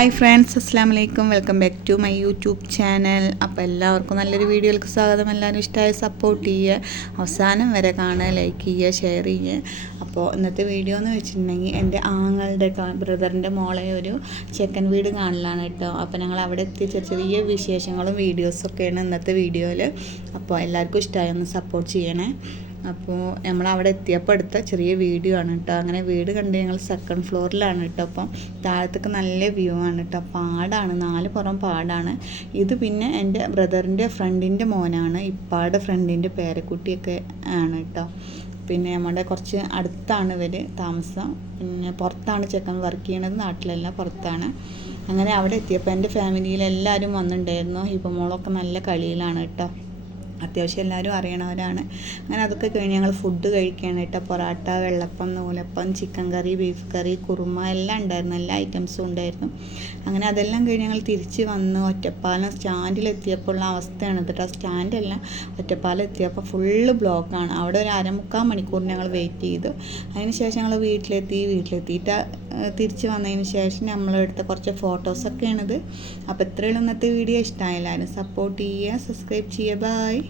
Hi friends അസ്സാം വലൈക്കും welcome back to my YouTube channel അപ്പോൾ എല്ലാവർക്കും നല്ലൊരു വീഡിയോയിലേക്ക് സ്വാഗതം. എല്ലാവരും ഇഷ്ടമായി സപ്പോർട്ട് ചെയ്യുക അവസാനം വരെ കാണുക ലൈക്ക് ചെയ്യുക ഷെയർ ചെയ്യുക അപ്പോൾ ഇന്നത്തെ വീഡിയോ എന്ന് വെച്ചിട്ടുണ്ടെങ്കിൽ എന്റെ ആങ്ങളുടെ ബ്രദറിന്റെ മോളെ ഒരു ചെക്കൻ വീട് കാണലാണ് കേട്ടോ. അപ്പോൾ ഞങ്ങൾ അവിടെ എത്തിയ ചെറിയ ചെറിയ വിശേഷങ്ങളും വീഡിയോസൊക്കെയാണ് ഇന്നത്തെ വീഡിയോയിൽ അപ്പോൾ എല്ലാവർക്കും ഇഷ്ടമായി ഒന്ന് സപ്പോർട്ട് ചെയ്യണേ. അപ്പോൾ നമ്മൾ അവിടെ എത്തിയപ്പോൾ എടുത്ത ചെറിയ വീഡിയോ ആണ് കേട്ടോ. അങ്ങനെ വീട് കണ്ട് ഞങ്ങൾ സെക്കൻഡ് ഫ്ലോറിലാണ് കേട്ടോ. അപ്പം താഴത്തേക്ക് നല്ല വ്യൂ ആണ് കേട്ടോ. പാടാണ്. നാല് പുറം പാടാണ്. ഇത് പിന്നെ എന്റെ ബ്രദറിന്റെ ഫ്രണ്ടിന്റെ മോനാണ്. ഇപ്പാടെ ഫ്രണ്ടിന്റെ പേരക്കുട്ടിയൊക്കെ ആണ് കേട്ടോ. പിന്നെ നമ്മുടെ കുറച്ച് അടുത്താണ് ഇവർ താമസം. പിന്നെ പുറത്താണ് ചെക്കൻ വർക്ക് ചെയ്യണത്. നാട്ടിലല്ല പുറത്താണ്. അങ്ങനെ അവിടെ എത്തിയപ്പോൾ എന്റെ ഫാമിലിയിൽ എല്ലാവരും വന്നിട്ടുണ്ടായിരുന്നു. ഇപ്പം മോളൊക്കെ നല്ല കളിയിലാണ് കേട്ടോ. അത്യാവശ്യം എല്ലാവരും അറിയണവരാണ്. അങ്ങനെ അതൊക്കെ കഴിഞ്ഞ് ഞങ്ങൾ ഫുഡ് കഴിക്കുകയാണ് കേട്ടോ. Porotta vellappam noolappam chicken curry beef curry kurma എല്ലാം ഉണ്ടായിരുന്നു. എല്ലാ ഐറ്റംസും ഉണ്ടായിരുന്നു. അങ്ങനെ അതെല്ലാം കഴിഞ്ഞ് ഞങ്ങൾ തിരിച്ച് വന്ന് ഒറ്റപ്പാലം സ്റ്റാൻഡിലെത്തിയപ്പോൾ ഉള്ള അവസ്ഥയാണ് കേട്ടോ സ്റ്റാൻഡല്ല ഒറ്റപ്പാലം എത്തിയപ്പോൾ ഫുള്ള് ബ്ലോക്കാണ് അവിടെ ഒരു അരമുക്കാൽ മണിക്കൂർ ഞങ്ങൾ വെയിറ്റ് ചെയ്തു. അതിനുശേഷം ഞങ്ങൾ വീട്ടിലെത്തി. വീട്ടിലെത്തിയിട്ട് തിരിച്ച് വന്നതിന് ശേഷം നമ്മളെടുത്ത കുറച്ച് ഫോട്ടോസൊക്കെയാണിത് അപ്പോൾ ഇത്രയുള്ള ഇന്നത്തെ വീഡിയോ ഇഷ്ടമായി സപ്പോർട്ട് ചെയ്യുക സബ്സ്ക്രൈബ് ചെയ്യുക. ബൈ